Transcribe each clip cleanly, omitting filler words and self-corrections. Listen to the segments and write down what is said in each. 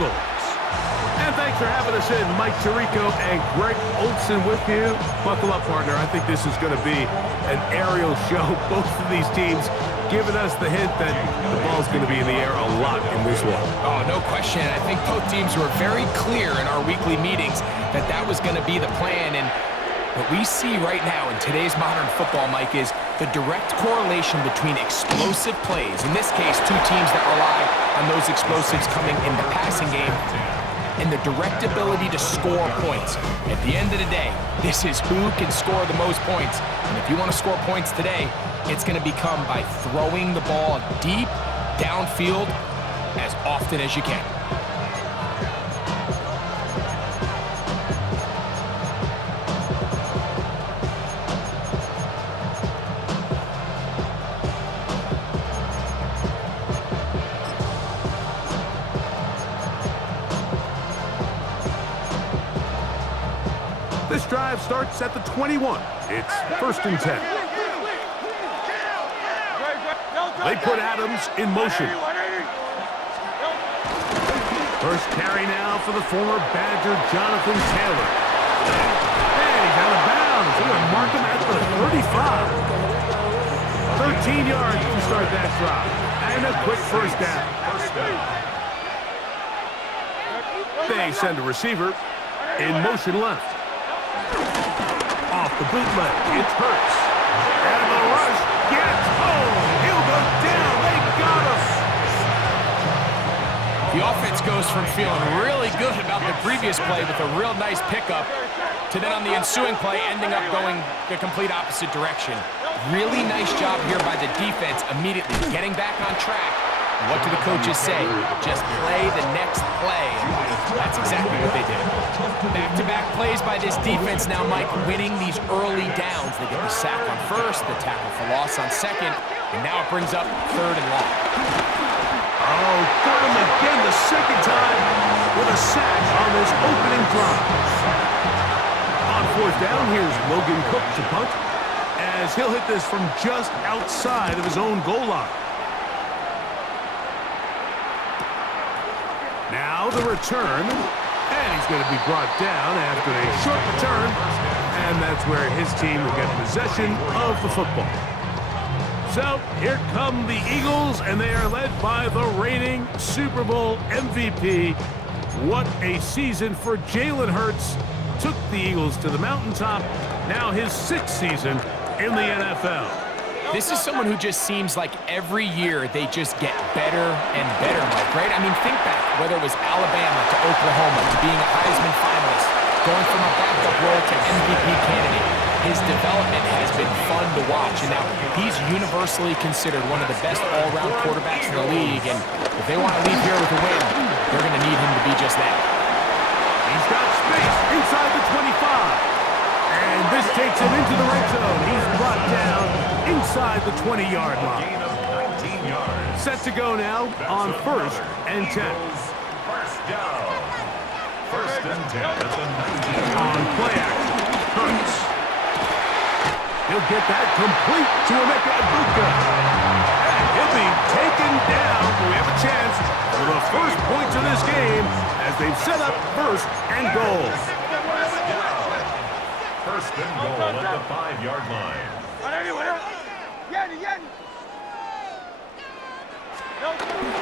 Eagles. And thanks for having us in. Mike Tirico and Greg Olson with you. Buckle up, partner. I think this is going to be an aerial show. Both of these teams giving us the hint that the ball's going to be in the air a lot in this one. Oh, no question. I think both teams were very clear in our weekly meetings that that was going to be the plan. And what we see right now in today's modern football, Mike, is the direct correlation between explosive plays, in this case, two teams that rely on those explosives coming in the passing game, and the direct ability to score points. At the end of the day, this is who can score the most points. And if you want to score points today, it's going to become by throwing the ball deep downfield as often as you can. This drive starts at the 21. It's 1st and 10. They put Adams in motion. First carry now for the former Badger, Jonathan Taylor. And he's out of bounds. He's going to mark him at the 35. 13 yards to start that drive. And a quick first down. They send a receiver in motion left. Off the bootleg, it's Hurts. And the rush gets home. He'll go down. They got us. The offense goes from feeling really good about the previous play with a real nice pickup to then on the ensuing play ending up going the complete opposite direction. Really nice job here by the defense immediately getting back on track. What do the coaches say? Just play the next play. That's exactly what they did. Back-to-back plays by this defense now, Mike, winning these early downs. They get the sack on first, the tackle for loss on second, and now it brings up 3rd and long. Oh, got him again the second time with a sack on this opening drive. On 4th down, here's Logan Cook to punt, as he'll hit this from just outside of his own goal line. Now the return, and he's going to be brought down after a short return, and that's where his team will get possession of the football. So here come the Eagles, and they are led by the reigning Super Bowl MVP. What a season for Jalen Hurts. Took the Eagles to the mountaintop, now his 6th season in the NFL. This is someone who just seems like every year they just get better and better, Mike, right? I mean, think back, whether it was Alabama to Oklahoma to being a Heisman finalist, going from a backup role to MVP candidate. His development has been fun to watch, and now he's universally considered one of the best all-around quarterbacks in the league, and if they want to leave here with a win, they're going to need him to be just that. He's got space inside the 25. And this takes him into the red zone. He's brought down inside the 20-yard line. Gain of 19 yards. Set to go now on 1st and 10. First down. 1st and 10 at the 19. On play action, Hurts. He'll get that complete to Emeka Egbuka. And he'll be taken down. We have a chance for the first points of this game as they've set up 1st and goal. First and goal at the 5-yard line.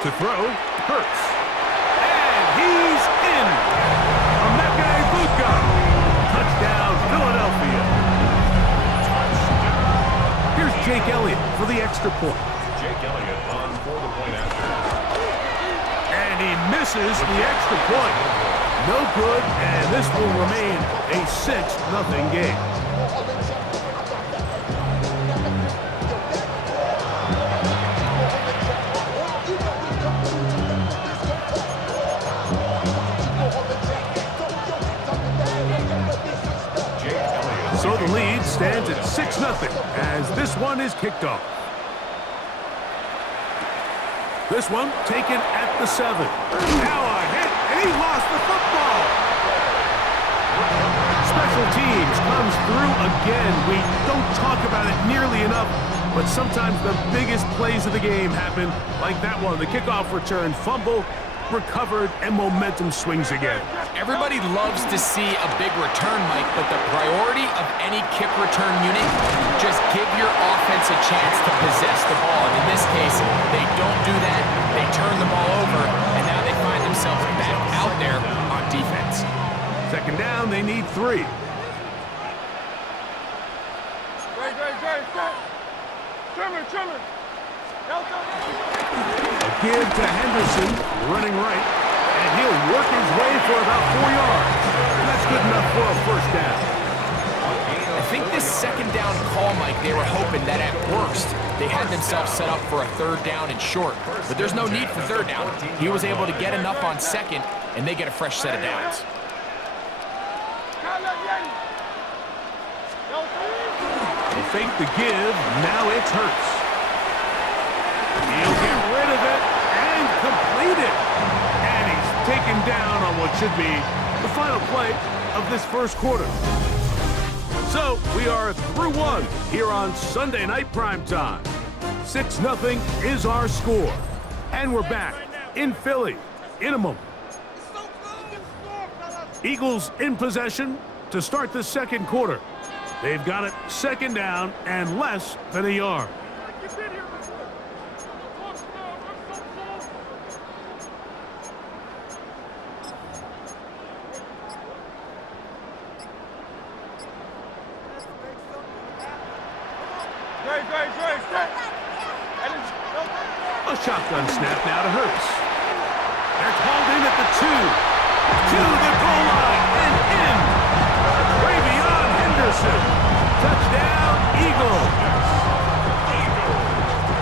To throw, Hurts. And he's in. Emeka Egbuka. Touchdown, Philadelphia. Here's Jake Elliott for the extra point. Jake Elliott on for the point after. And he misses the extra point. No good, and this will remain a 6-0 game. So the lead stands at 6-0 as this one is kicked off. This one taken at the 7. Now a hit, and he lost the football. Special teams comes through again. We don't talk about it nearly enough, but sometimes the biggest plays of the game happen like that one. The kickoff return fumble, recovered, and momentum swings again. Everybody loves to see a big return, Mike, but the priority of any kick return unit, just give your offense a chance to possess the ball. And in this case, they don't do that. They turn the ball over, and now they find themselves back out there on defense. Second down, they need 3. A give to Henderson, running right, and he'll work his way for about 4 yards. That's good enough for a first down. I think this second down call, Mike, they were hoping that at worst they had themselves set up for a third down and short. But there's no need for third down. He was able to get enough on second, and they get a fresh set of downs. They fake the give, now it's Hurts. He'll get rid of it and complete it. And he's taken down on what should be the final play of this first quarter. So we are through 1 here on Sunday Night Primetime. 6-0 is our score. And we're back in Philly in a moment. Eagles in possession to start the second quarter. They've got it second down and less than a yard. A shotgun snap now to Hurts. They're called in at the 2. To the goal line and in. Way beyond Henderson. Touchdown, Eagles.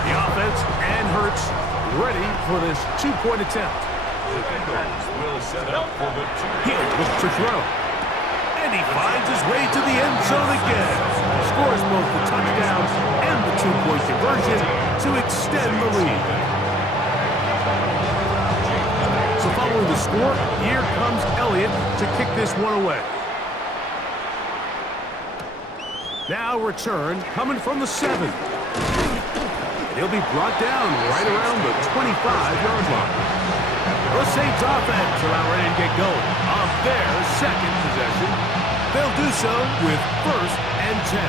The offense and Hurts ready for this 2-point attempt. Will set up for the 2. He'll look to throw. And he finds his way to the end zone again. Scores both the touchdowns and the 2-point conversion to extend the lead. So following the score, here comes Elliott to kick this one away. Now return coming from the 7. And he'll be brought down right around the 25-yard line. The Saints offense about ready to get going on their second possession. They'll do so with 1st and 10.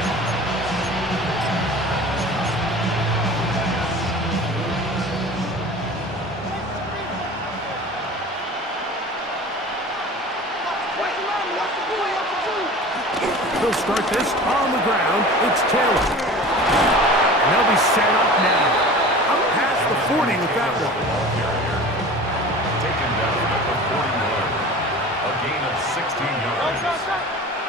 They'll start this on the ground. It's Taylor. And they'll be set up now. Up past the 40 with that one. Taken down at the 41. A gain of 16 yards.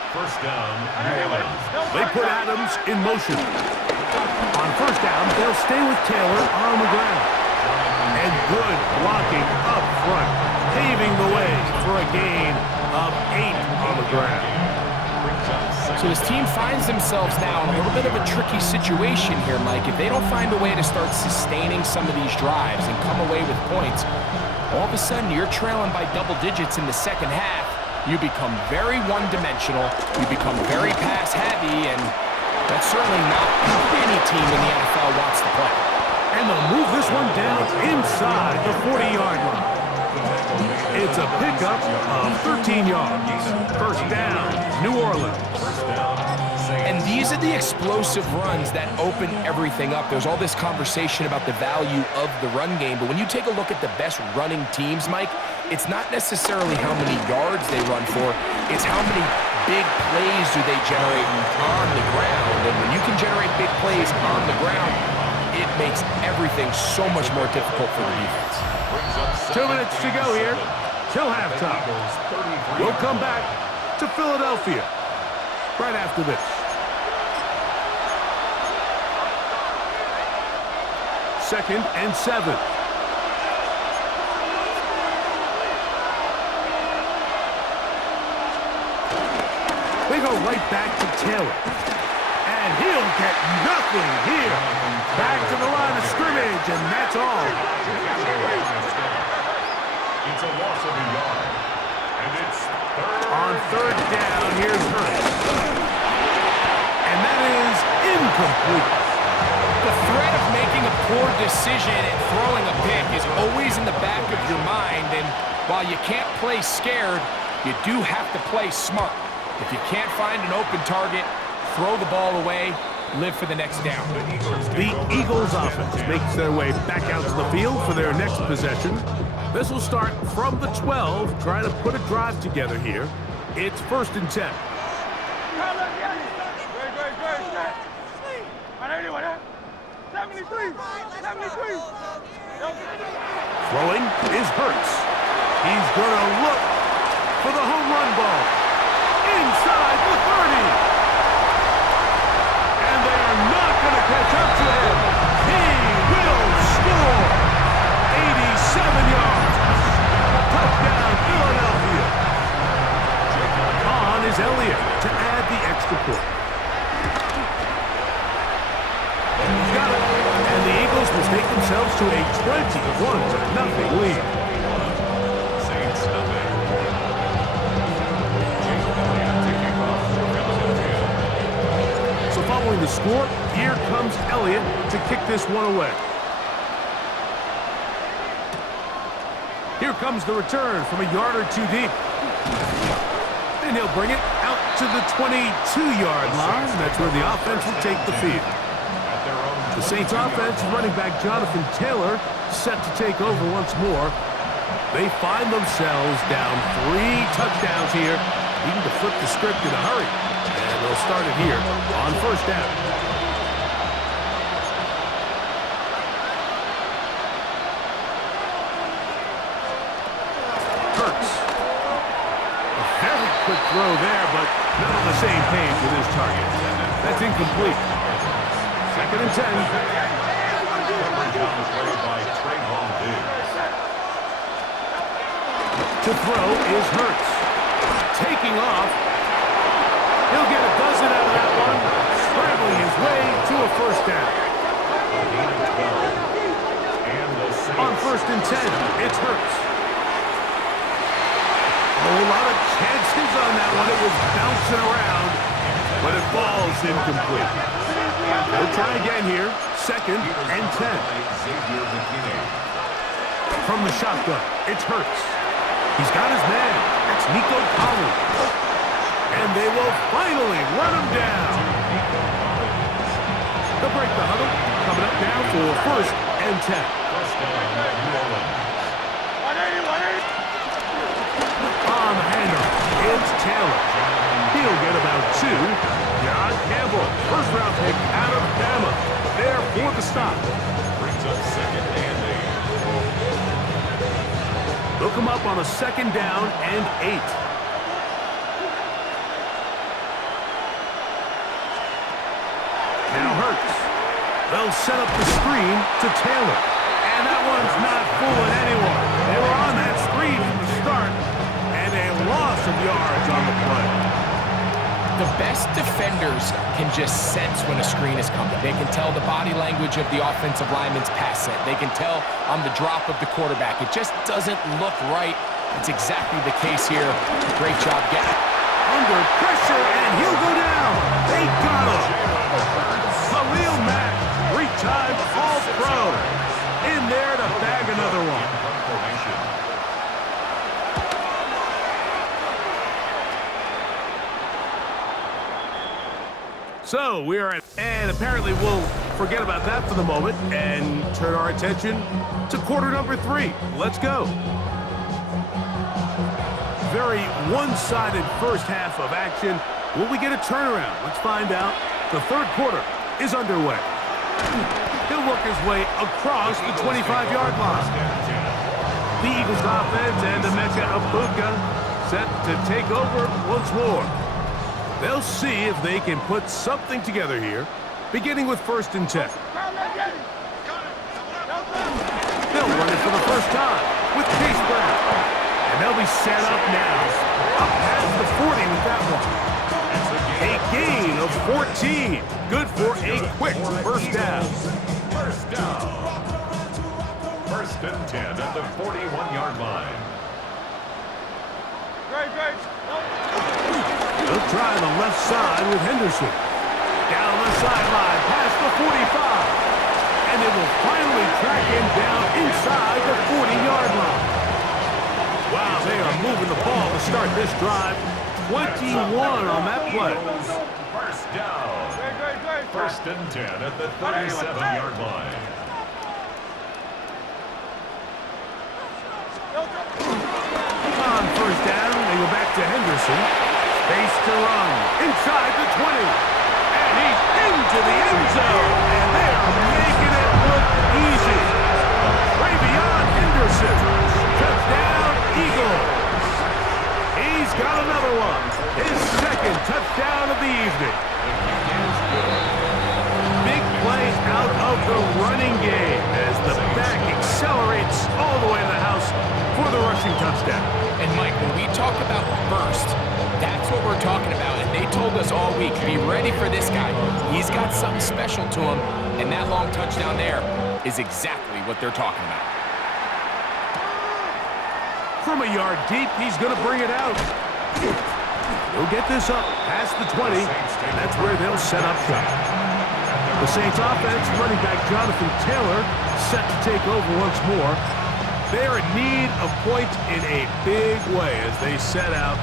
First down, New Orleans. They put Adams in motion. On first down, they'll stay with Taylor on the ground. And good blocking up front, paving the way for a gain of 8 on the ground. So his team finds themselves now in a little bit of a tricky situation here, Mike. If they don't find a way to start sustaining some of these drives and come away with points, all of a sudden you're trailing by double digits in the second half. You become very one-dimensional, you become very pass-heavy, and that's certainly not how any team in the NFL wants to play. And they'll move this one down inside the 40-yard line. It's a pickup of 13 yards. First down, New Orleans. And these are the explosive runs that open everything up. There's all this conversation about the value of the run game, but when you take a look at the best running teams, Mike, it's not necessarily how many yards they run for, it's how many big plays do they generate on the ground. And when you can generate big plays on the ground, it makes everything so much more difficult for the defense. 2 minutes to go here till halftime. We'll come back to Philadelphia right after this. Second and 7. They go right back to Taylor. And he'll get nothing here. Back to the line of scrimmage, and that's all. It's a loss of a yard. And it's On third down, here's Hurts. And that is incomplete. The threat of making a poor decision and throwing a pick is always in the back of your mind, and while you can't play scared, you do have to play smart. If you can't find an open target, throw the ball away, live for the next down. The Eagles offense makes their way back out to the field for their next possession. This will start from the 12, trying to put a drive together here. It's 1st and 10. Throwing is Hurts. He's going to look for the home run ball. Inside the 30. And they are not going to catch up to him. He will score. 87 yards. Touchdown, Philadelphia. On is Elliott to add the extra point. He's got it. And the Eagles will take themselves to a 21-0 lead. Saints nothing. Taking off for Philadelphia. So following the score, here comes Elliott to kick this one away. Here comes the return from a yard or two deep. And he'll bring it out to the 22-yard line. That's where the offense will take the field. The Saints offense, running back Jonathan Taylor, set to take over once more. They find themselves down 3 touchdowns here, needing to flip the script in a hurry. And they'll start it here on 1st down. Hurts. A very quick throw there, but not on the same page with his target. That's incomplete. 2nd and 10. Coverage on the play by Trayvon Diggs. To throw is Hurts. Taking off. He'll get a dozen out of that one. Scrambling his way to a 1st down. On 1st and 10, it's Hurts. A whole lot of chances on that one. It was bouncing around, but it falls incomplete. They'll try again here. 2nd and 10. From the shotgun, it's Hurts. He's got his man. It's Nico Collins. And they will finally run him down. They'll break the huddle. Coming up now for 1st and 10. On the handoff, it's Taylor. He'll get about 2. John Campbell, 1st-round pick out of Bama. There for the stop. Brings up 2nd and 8. They'll come up on a 2nd down and 8. Now Hurts. They'll set up the screen to Taylor. And that one's not fooling anyone. They were on that screen from the start. And a loss of yards on the play. The best defenders can just sense when a screen is coming. They can tell the body language of the offensive lineman's pass set. They can tell on the drop of the quarterback. It just doesn't look right. It's exactly the case here. Great job getting it. Under pressure, and he'll go down. They got him. Khalil Mack, 3-time All-Pro. In there to bag another one. So we are at, and apparently we'll forget about that for the moment and turn our attention to quarter number 3. Let's go. Very one-sided first half of action. Will we get a turnaround? Let's find out. The 3rd quarter is underway. He'll work his way across the 25-yard line. The Eagles offense and Emeka Egbuka set to take over once more. They'll see if they can put something together here, beginning with 1st and 10. They'll run it for the first time with Chase Brown. And they'll be set up now. Up past the 40 with that one. A gain of 14. Good for a quick 1st down. 1st down. 1st and 10 at the 41-yard line. They'll try the left side with Henderson. Down the sideline, past the 45. And they will finally track him down inside the 40-yard line. Wow, they are moving the ball to start this drive. 21 on that play. First down. First and 10 at the 37-yard line. On first down, they go back to Henderson. Space to run. Inside the 20. And he's into the end zone. And they are making it look easy. Travion Henderson. Touchdown, Eagles. He's got another one. His second touchdown of the evening. Big play out of the running game as the back accelerates all the way to the house for the rushing touchdown. And Mike, when we talk about burst, that's what we're talking about. And they told us all week, be ready for this guy. He's got something special to him. And that long touchdown there is exactly what they're talking about. From a yard deep, he's going to bring it out. He'll get this up past the 20, and that's where they'll set up shop. The Saints offense, running back Jonathan Taylor, set to take over once more. They're in need of points in a big way as they set out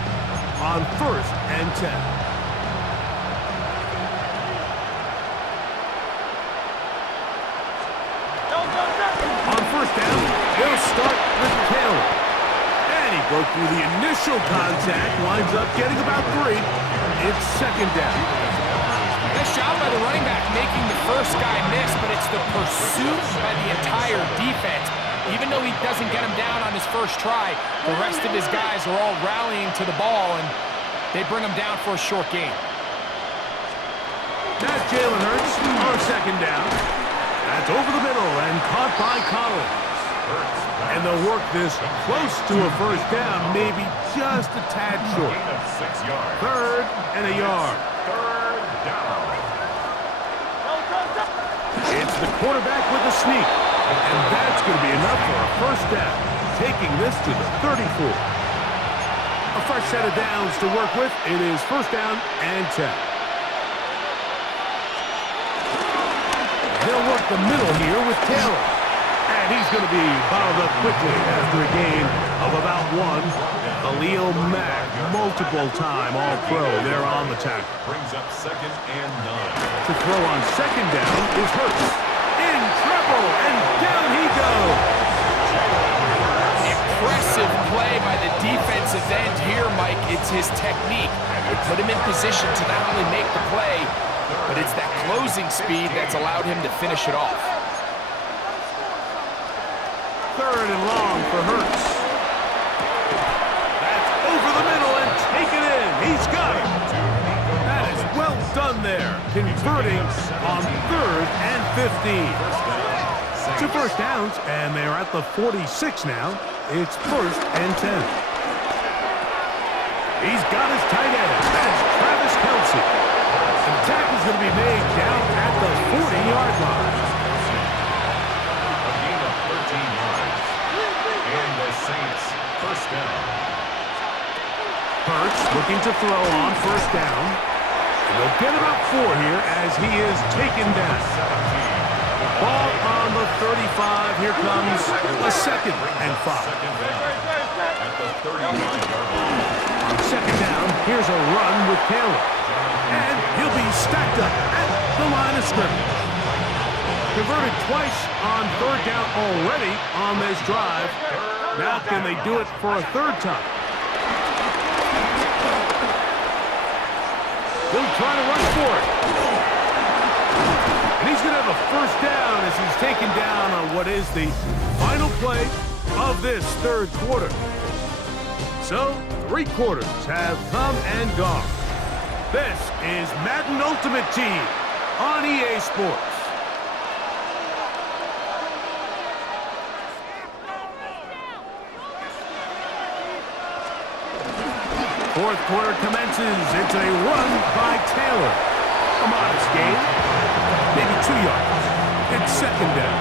on first and 10. On first down, they'll start with Taylor. And he broke through the initial contact, winds up getting about 3. It's second down. Nice job by the running back making the first guy miss, but it's the pursuit by the entire defense. Even though he doesn't get him down on his first try, the rest of his guys are all rallying to the ball, and they bring him down for a short gain. That's Jalen Hurts on second down. That's over the middle and caught by Collins. And they'll work this close to a first down, maybe just a tad short. 6 yards. Third and a yard. Third down. It's the quarterback with a sneak. And that's going to be enough for a first down, taking this to the 34. A fresh set of downs to work with. It is first down and 10. They'll work the middle here with Taylor. And he's going to be bottled up quickly after a gain of about 1. Khalil Mack, multiple-time All-Pro there on the tackle. Brings up second and 9. To throw on second down is Hurts. In trouble, and down he goes. Impressive play by the defensive end here, Mike. It's his technique. It put him in position to not only make the play, but it's that closing speed that's allowed him to finish it off. Third and long for Hurts. That's over the middle and taken in. He's got it. That is well done there, converting on third and 15. 2 first downs, and they're at the 46 now. It's first and 10. He's got his tight end. That's Travis Kelce. The tackle is going to be made down at the 40-yard line. A gain of 13 yards. And the Saints first down. Hurts looking to throw on first down. And they'll get about 4 here as he is taken down. Ball on the 35. Here comes a second and 5. Second down at the 39-yard line. On second down, here's a run with Taylor. And he'll be stacked up at the line of scrimmage. Converted twice on third down already on this drive. Now can they do it for a third time? He'll try to run for it. And he's going to have a first down as he's taken down on what is the final play of this third quarter. So, 3 quarters have come and gone. This is Madden Ultimate Team on EA Sports. Fourth quarter commences. It's a run by Taylor. A modest gain, maybe 2 yards. It's second down.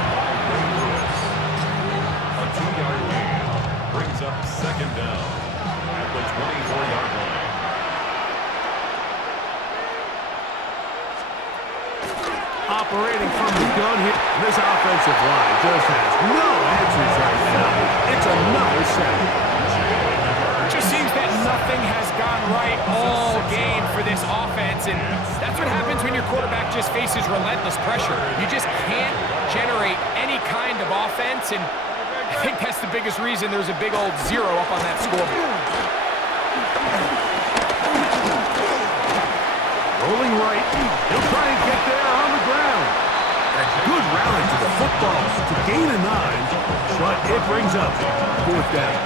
A 2-yard gain brings up second down at the 24-yard line. Operating from the gun here. This offensive line just has no answers right now. It's another sack. It just seems that nothing has gone right all game for this offense, and that's what happens when your quarterback just faces relentless pressure. You just can't generate any kind of offense, and I think that's the biggest reason there's a big old 0 up on that scoreboard. Rolling right. He'll try and get there on the ground. A good rally to the football to gain a 9, but it brings up 4th down.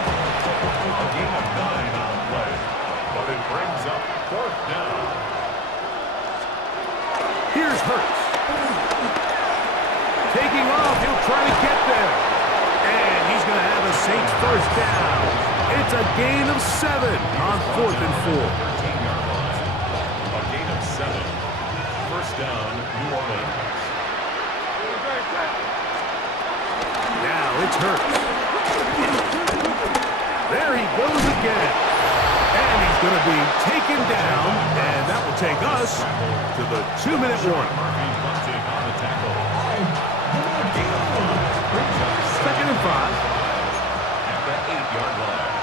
A gain of 9 on the play, but it brings up 4th down. Here's Hurts. Taking off, he'll try to get there. And he's going to have a Saints 1st down. It's a gain of 7 on 4th and 4. 13-yard line. A gain of 7. 1st down, New Orleans. Now it's Hurts. There he goes again. And he's going to be taken down, and that will take us to the 2-minute warning. Murphy bunting on the tackle. A gain of 5 brings up 2nd and 5. at the 8-yard line.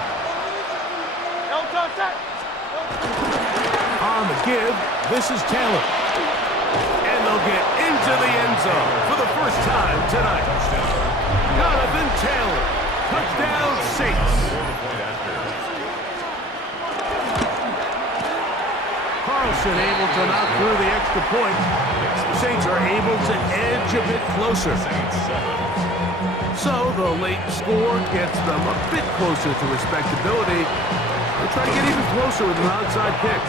On the give, this is Taylor. And they'll get into the end zone for the first time tonight. Jonathan Taylor. Touchdown, Saints. Carlson able to knock through the extra point. The Saints are able to edge a bit closer. So the late score gets them a bit closer to respectability. They'll try to get even closer with an outside kick.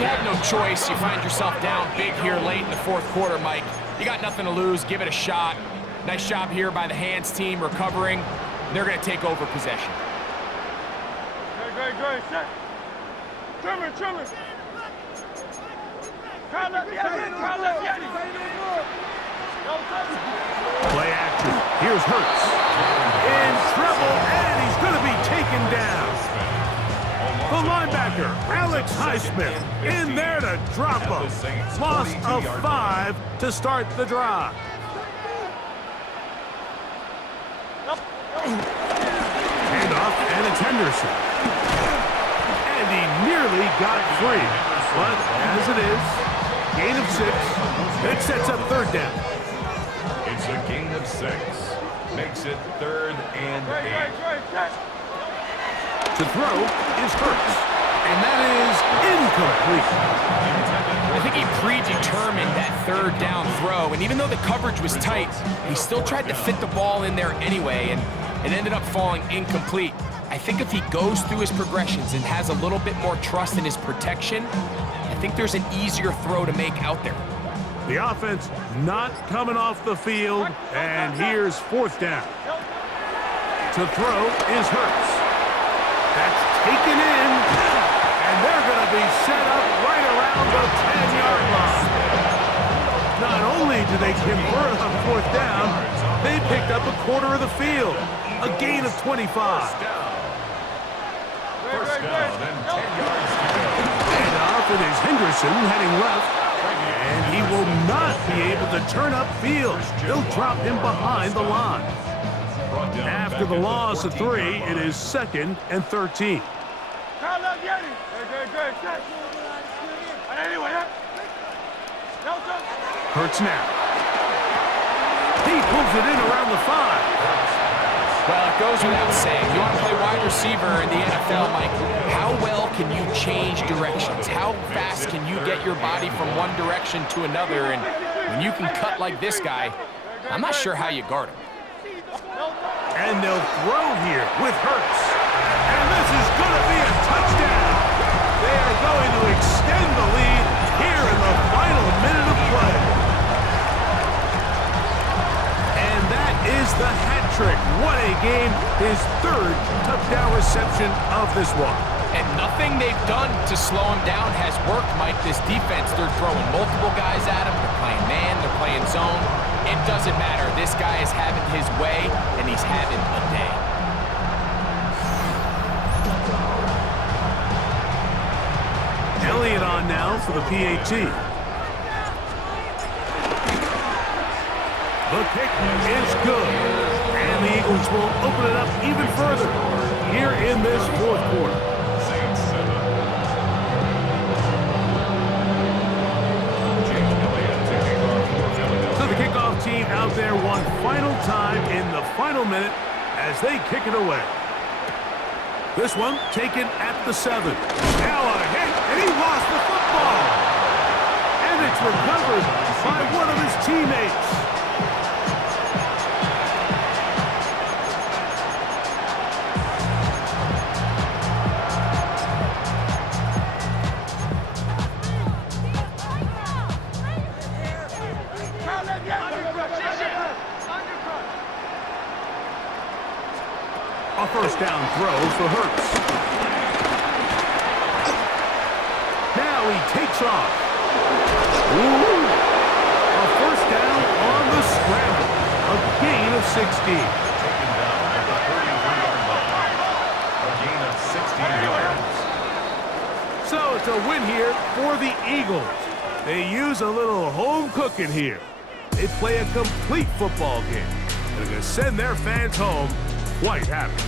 You have no choice. You find yourself down big here late in the 4th quarter, Mike. You got nothing to lose. Give it a shot. Nice job here by the hands team recovering. They're going to take over possession. Great. Set. Trimmer. Play action. Here's Hurts. In trouble, and he's going to be taken down. The linebacker, Alex Highsmith, in there to drop him. Loss of 5 to start the drive. Handoff, and it's Henderson. And he nearly got free. But as it is, gain of 6. It sets up 3rd down. It's a gain of 6. Makes it 3rd and 8. To throw is Hurts. And that is incomplete. I think he predetermined that 3rd down throw, and even though the coverage was tight, he still tried to fit the ball in there anyway, and it ended up falling incomplete. I think if he goes through his progressions and has a little bit more trust in his protection, I think there's an easier throw to make out there. The offense not coming off the field, and here's 4th down. To throw is Hurts. That's taken in, and they're going to be set up right around the 10-yard line. Not only do they convert on 4th down, they picked up a quarter of the field, a gain of 25. First down and 10 yards to go. And off it is Henderson heading left, and he will not be able to turn upfield. They'll drop him behind the line. After the loss of 3, it is 2nd and 13. Hurts now. He pulls it in around the 5. Well, it goes without saying. You want to play wide receiver in the NFL, Mike, how well can you change directions? How fast can you get your body from one direction to another? And when you can cut like this guy, I'm not sure how you guard him. And they'll throw here with Hurts. And this is going to be a touchdown. They are going to extend the lead here in the final minute of play. And that is the hat trick. What a game. His 3rd touchdown reception of this one. And nothing they've done to slow him down has worked, Mike. This defense, they're throwing multiple guys at him. They're playing man, they're playing zone. It doesn't matter. This guy is having his way, and he's having a day. Elliott on now for the PAT. The kick is good. And the Eagles will open it up even further here in this fourth quarter. Saints 7. James Elliott to kick off for Philadelphia. So the kickoff team out there one final time in the final minute as they kick it away. This one taken at the 7. Now a hit, and he lost the football. And it's recovered by one of his teammates. A first down throw for Hurts. Now he takes off. Ooh. A first down on the scramble. A gain of 16. Taken down at the 33-yard line. A gain of 16 yards. So it's a win here for the Eagles. They use a little home cooking here. They play a complete football game. And they're going to send their fans home quite happy.